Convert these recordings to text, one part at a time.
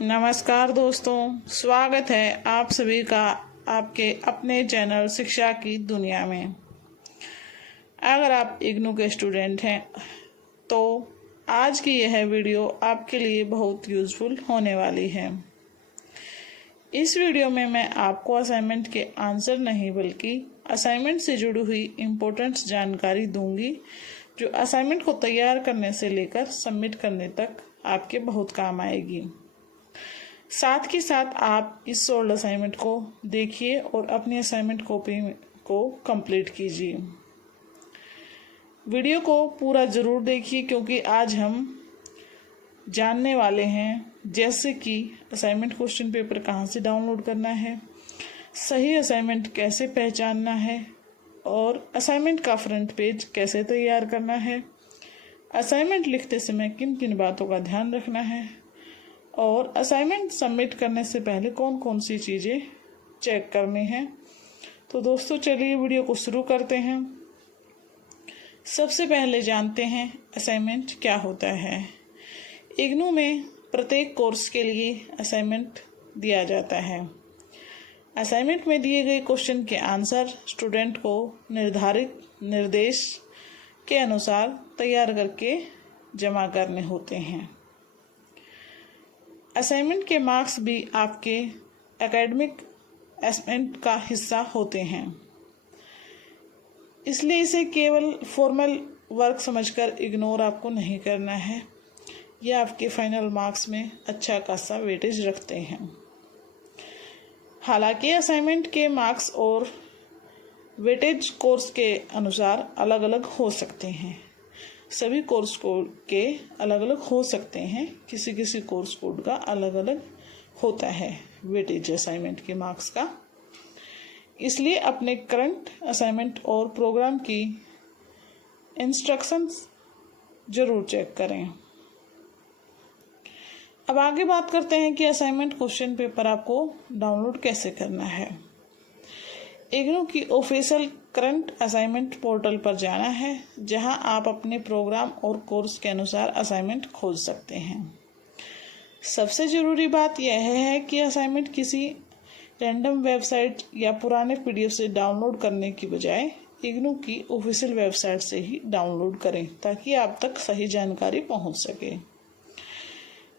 नमस्कार दोस्तों, स्वागत है आप सभी का आपके अपने चैनल शिक्षा की दुनिया में। अगर आप इग्नू के स्टूडेंट हैं तो आज की यह वीडियो आपके लिए बहुत यूज़फुल होने वाली है। इस वीडियो में मैं आपको असाइनमेंट के आंसर नहीं बल्कि असाइनमेंट से जुड़ी हुई इम्पोर्टेंट जानकारी दूंगी जो असाइनमेंट को तैयार करने से लेकर सबमिट करने तक आपके बहुत काम आएगी। साथ के साथ आप इस सोल्ड असाइनमेंट को देखिए और अपनी असाइनमेंट कॉपी को कंप्लीट कीजिए। वीडियो को पूरा ज़रूर देखिए क्योंकि आज हम जानने वाले हैं जैसे कि असाइनमेंट क्वेश्चन पेपर कहाँ से डाउनलोड करना है, सही असाइनमेंट कैसे पहचानना है और असाइनमेंट का फ्रंट पेज कैसे तैयार करना है, असाइनमेंट लिखते समय किन किन बातों का ध्यान रखना है और असाइनमेंट सबमिट करने से पहले कौन कौन सी चीज़ें चेक करनी हैं। तो दोस्तों चलिए वीडियो को शुरू करते हैं। सबसे पहले जानते हैं असाइनमेंट क्या होता है। इग्नू में प्रत्येक कोर्स के लिए असाइनमेंट दिया जाता है। असाइनमेंट में दिए गए क्वेश्चन के आंसर स्टूडेंट को निर्धारित निर्देश के अनुसार तैयार करके जमा करने होते हैं। असाइनमेंट के मार्क्स भी आपके एकेडमिक असेसमेंट का हिस्सा होते हैं, इसलिए इसे केवल फॉर्मल वर्क समझकर इग्नोर आपको नहीं करना है। यह आपके फाइनल मार्क्स में अच्छा खासा वेटेज रखते हैं। हालांकि असाइनमेंट के मार्क्स और वेटेज कोर्स के अनुसार अलग अलग हो सकते हैं। सभी कोर्स कोड के अलग अलग हो सकते हैं, किसी किसी कोर्स कोड का अलग अलग होता है वेटेज असाइनमेंट के मार्क्स का। इसलिए अपने करंट असाइनमेंट और प्रोग्राम की इंस्ट्रक्शंस जरूर चेक करें। अब आगे बात करते हैं कि असाइनमेंट क्वेश्चन पेपर आपको डाउनलोड कैसे करना है। इग्नू की ऑफिशियल करंट असाइनमेंट पोर्टल पर जाना है, जहां आप अपने प्रोग्राम और कोर्स के अनुसार असाइनमेंट खोज सकते हैं। सबसे ज़रूरी बात यह है कि असाइनमेंट किसी रैंडम वेबसाइट या पुराने पीडीएफ से डाउनलोड करने की बजाय इग्नू की ऑफिशियल वेबसाइट से ही डाउनलोड करें ताकि आप तक सही जानकारी पहुंच सके।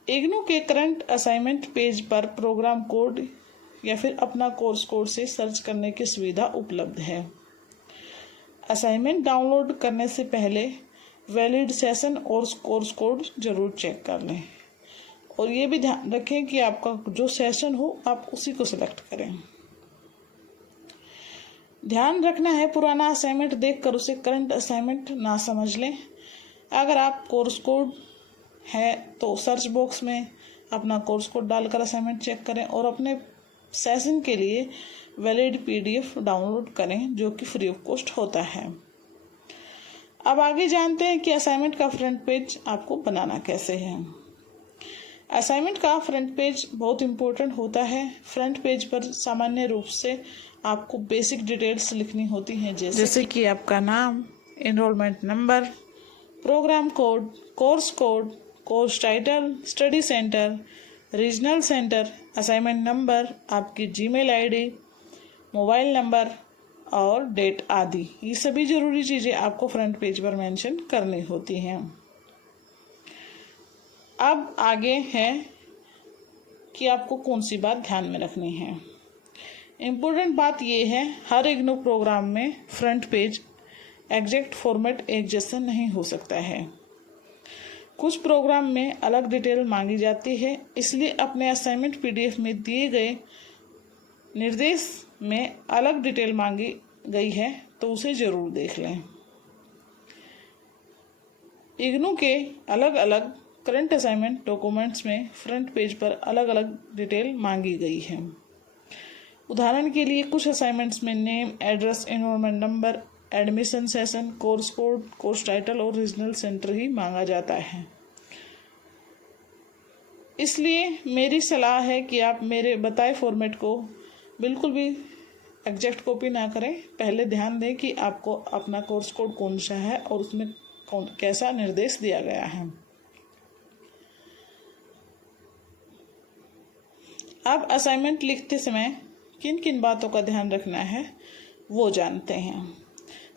इग्नू के करंट असाइनमेंट पेज पर प्रोग्राम कोड या फिर अपना कोर्स कोड से सर्च करने की सुविधा उपलब्ध है। असाइनमेंट डाउनलोड करने से पहले वैलिड सेशन और कोर्स कोड जरूर चेक कर लें और ये भी ध्यान रखें कि आपका जो सेशन हो आप उसी को सिलेक्ट करें। ध्यान रखना है पुराना असाइनमेंट देखकर उसे करंट असाइनमेंट ना समझ लें। अगर आप कोर्स कोड है तो सर्च बॉक्स में अपना कोर्स कोड डालकर असाइनमेंट चेक करें और अपने सेशन के लिए वैलिड पीडीएफ डाउनलोड करें जो कि फ्री ऑफ कॉस्ट होता है। अब आगे जानते हैं कि असाइनमेंट का फ्रंट पेज आपको बनाना कैसे है। असाइनमेंट का फ्रंट पेज बहुत इम्पोर्टेंट होता है। फ्रंट पेज पर सामान्य रूप से आपको बेसिक डिटेल्स लिखनी होती हैं जैसे कि आपका नाम, enrolment number, programme code, course title, study centre, regional centre, assignment number, आपकी जीमेल आईडी, मोबाइल नंबर और डेट आदि। ये सभी ज़रूरी चीज़ें आपको फ्रंट पेज पर मेंशन करनी होती हैं। अब आगे है कि आपको कौन सी बात ध्यान में रखनी है। इम्पोर्टेंट बात यह है, हर इग्नू प्रोग्राम में फ्रंट पेज एग्जैक्ट फॉर्मेट एक जैसा नहीं हो सकता है। कुछ प्रोग्राम में अलग डिटेल मांगी जाती है, इसलिए अपने असाइनमेंट पीडीएफ में दिए गए निर्देश में अलग डिटेल मांगी गई है तो उसे जरूर देख लें। इग्नू के अलग अलग करंट असाइनमेंट डॉक्यूमेंट्स में फ्रंट पेज पर अलग अलग डिटेल मांगी गई है। उदाहरण के लिए कुछ असाइनमेंट्स में name, address, enrolment number, admission session, course code, course title और रीजनल सेंटर ही मांगा जाता है। इसलिए मेरी सलाह है कि आप मेरे बताए फॉर्मेट को बिल्कुल भी एग्जैक्ट कॉपी ना करें। पहले ध्यान दें कि आपको अपना कोर्स कोड कौन सा है और उसमें कैसा निर्देश दिया गया है। अब असाइनमेंट लिखते समय किन किन बातों का ध्यान रखना है वो जानते हैं।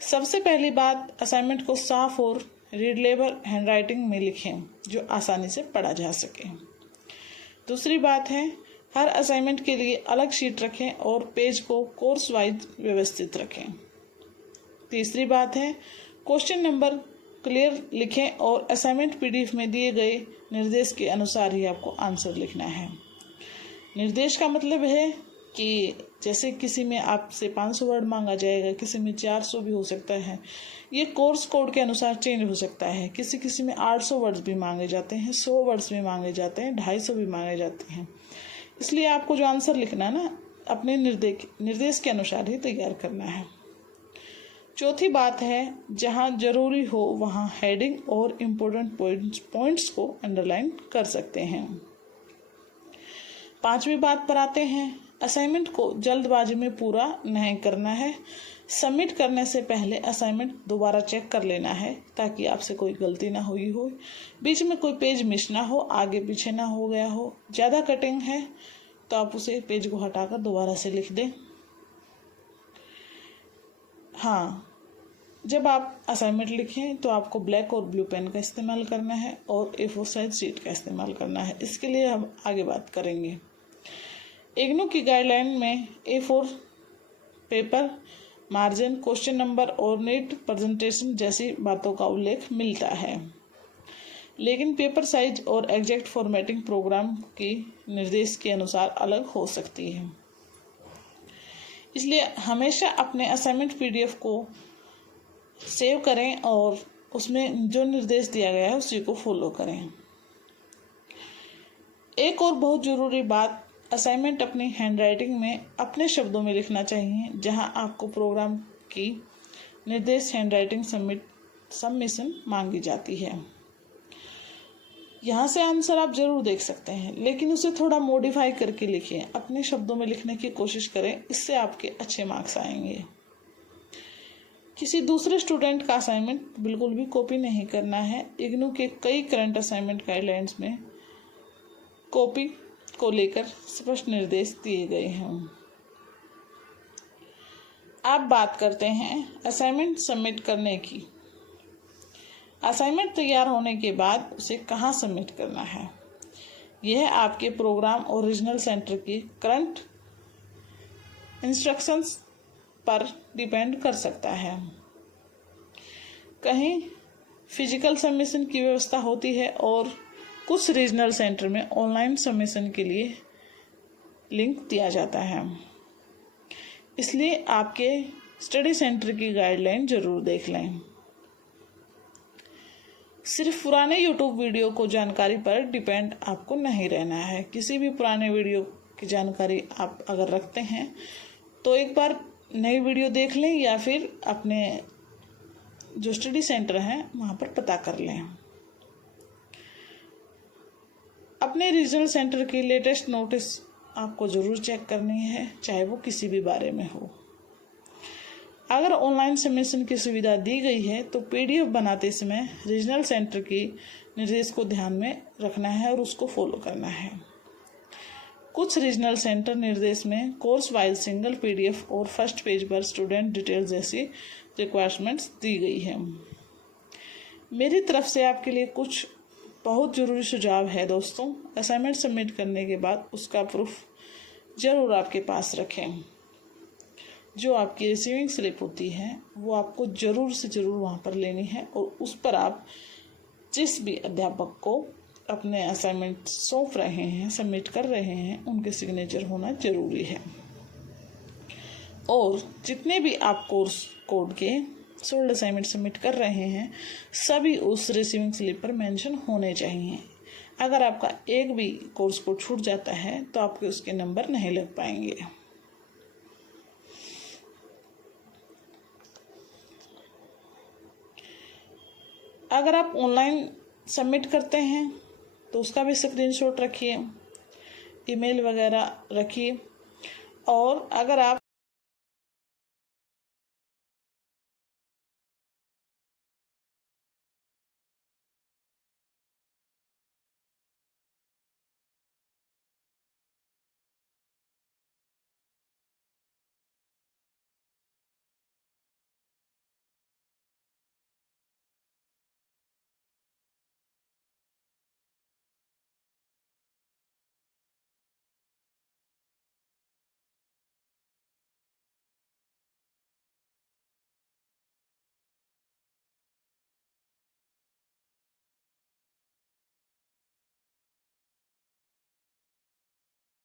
सबसे पहली बात, असाइनमेंट को साफ और रीडेबल हैंडराइटिंग में लिखें जो आसानी से पढ़ा जा सके। दूसरी बात है, हर असाइनमेंट के लिए अलग शीट रखें और पेज को कोर्स वाइज व्यवस्थित रखें। तीसरी बात है, क्वेश्चन नंबर क्लियर लिखें और असाइनमेंट पीडीएफ में दिए गए निर्देश के अनुसार ही आपको आंसर लिखना है। निर्देश का मतलब है कि जैसे किसी में आपसे 500 वर्ड मांगा जाएगा, किसी में 400 भी हो सकता है। ये कोर्स कोड के अनुसार चेंज हो सकता है। किसी में 800 वर्ड्स भी मांगे जाते हैं, 100 वर्ड्स भी मांगे जाते हैं, 250 भी मांगे जाते हैं। इसलिए आपको जो आंसर लिखना है ना, अपने निर्देश के अनुसार ही तैयार करना है। चौथी बात है, जहाँ जरूरी हो वहाँ हेडिंग और इम्पोर्टेंट पॉइंट्स को अंडरलाइन कर सकते हैं। पांचवी बात पर आते हैं, असाइनमेंट को जल्दबाजी में पूरा नहीं करना है। सबमिट करने से पहले असाइनमेंट दोबारा चेक कर लेना है ताकि आपसे कोई गलती ना हुई हो, बीच में कोई पेज मिस ना हो, आगे पीछे ना हो गया हो। ज़्यादा कटिंग है तो आप उसे पेज को हटाकर दोबारा से लिख दें। हाँ, जब आप असाइनमेंट लिखें तो आपको ब्लैक और ब्लू पेन का इस्तेमाल करना है और A4 साइज शीट का इस्तेमाल करना है। इसके लिए हम आगे बात करेंगे। इग्नू की गाइडलाइन में A4 paper, margin, question number और नीट प्रेजेंटेशन जैसी बातों का उल्लेख मिलता है, लेकिन पेपर साइज और एग्जैक्ट फॉर्मेटिंग प्रोग्राम की निर्देश के अनुसार अलग हो सकती है। इसलिए हमेशा अपने असाइनमेंट पीडीएफ को सेव करें और उसमें जो निर्देश दिया गया है उसी को फॉलो करें। एक और बहुत ज़रूरी बात, असाइनमेंट अपनी हैंडराइटिंग में अपने शब्दों में लिखना चाहिए। जहां आपको प्रोग्राम की निर्देश हैंडराइटिंग सबमिशन मांगी जाती है, यहाँ से आंसर आप जरूर देख सकते हैं, लेकिन उसे थोड़ा मॉडिफाई करके लिखें। अपने शब्दों में लिखने की कोशिश करें, इससे आपके अच्छे मार्क्स आएंगे। किसी दूसरे स्टूडेंट का असाइनमेंट बिल्कुल भी कॉपी नहीं करना है। इग्नू के कई करंट असाइनमेंट गाइडलाइंस में कॉपी को लेकर स्पष्ट निर्देश दिए गए हैं। अब बात करते हैं असाइनमेंट सबमिट करने की। असाइनमेंट तैयार होने के बाद उसे कहाँ सबमिट करना है, यह आपके प्रोग्राम और रीजनल सेंटर की करंट इंस्ट्रक्शंस पर डिपेंड कर सकता है। कहीं फिजिकल सबमिशन की व्यवस्था होती है और कुछ रीजनल सेंटर में ऑनलाइन सबमिशन के लिए लिंक दिया जाता है। इसलिए आपके स्टडी सेंटर की गाइडलाइन जरूर देख लें। सिर्फ पुराने यूट्यूब वीडियो को जानकारी पर डिपेंड आपको नहीं रहना है। किसी भी पुराने वीडियो की जानकारी आप अगर रखते हैं तो एक बार नई वीडियो देख लें या फिर अपने जो स्टडी सेंटर हैं वहाँ पर पता कर लें। अपने रीजनल सेंटर की लेटेस्ट नोटिस आपको ज़रूर चेक करनी है, चाहे वो किसी भी बारे में हो। अगर ऑनलाइन सबमिशन की सुविधा दी गई है तो पीडीएफ बनाते समय रीजनल सेंटर की निर्देश को ध्यान में रखना है और उसको फॉलो करना है। कुछ रीजनल सेंटर निर्देश में कोर्स वाइज सिंगल पीडीएफ और फर्स्ट पेज पर स्टूडेंट डिटेल्स जैसी रिक्वायरमेंट्स दी गई है। मेरी तरफ से आपके लिए कुछ बहुत ज़रूरी सुझाव है दोस्तों। असाइनमेंट सबमिट करने के बाद उसका प्रूफ ज़रूर आपके पास रखें। जो आपकी रिसीविंग स्लिप होती है वो आपको ज़रूर से ज़रूर वहाँ पर लेनी है और उस पर आप जिस भी अध्यापक को अपने असाइनमेंट सौंप रहे हैं, सबमिट कर रहे हैं, उनके सिग्नेचर होना ज़रूरी है। और जितने भी आप कोर्स कोड के सोल्ड असाइनमेंट सबमिट कर रहे हैं सभी उस रिसीविंग स्लिप पर मेंशन होने चाहिए। अगर आपका एक भी कोर्स कोड छूट जाता है तो आपके उसके नंबर नहीं लग पाएंगे। अगर आप ऑनलाइन सबमिट करते हैं तो उसका भी स्क्रीनशॉट रखिए, ईमेल वगैरह रखिए। और अगर आप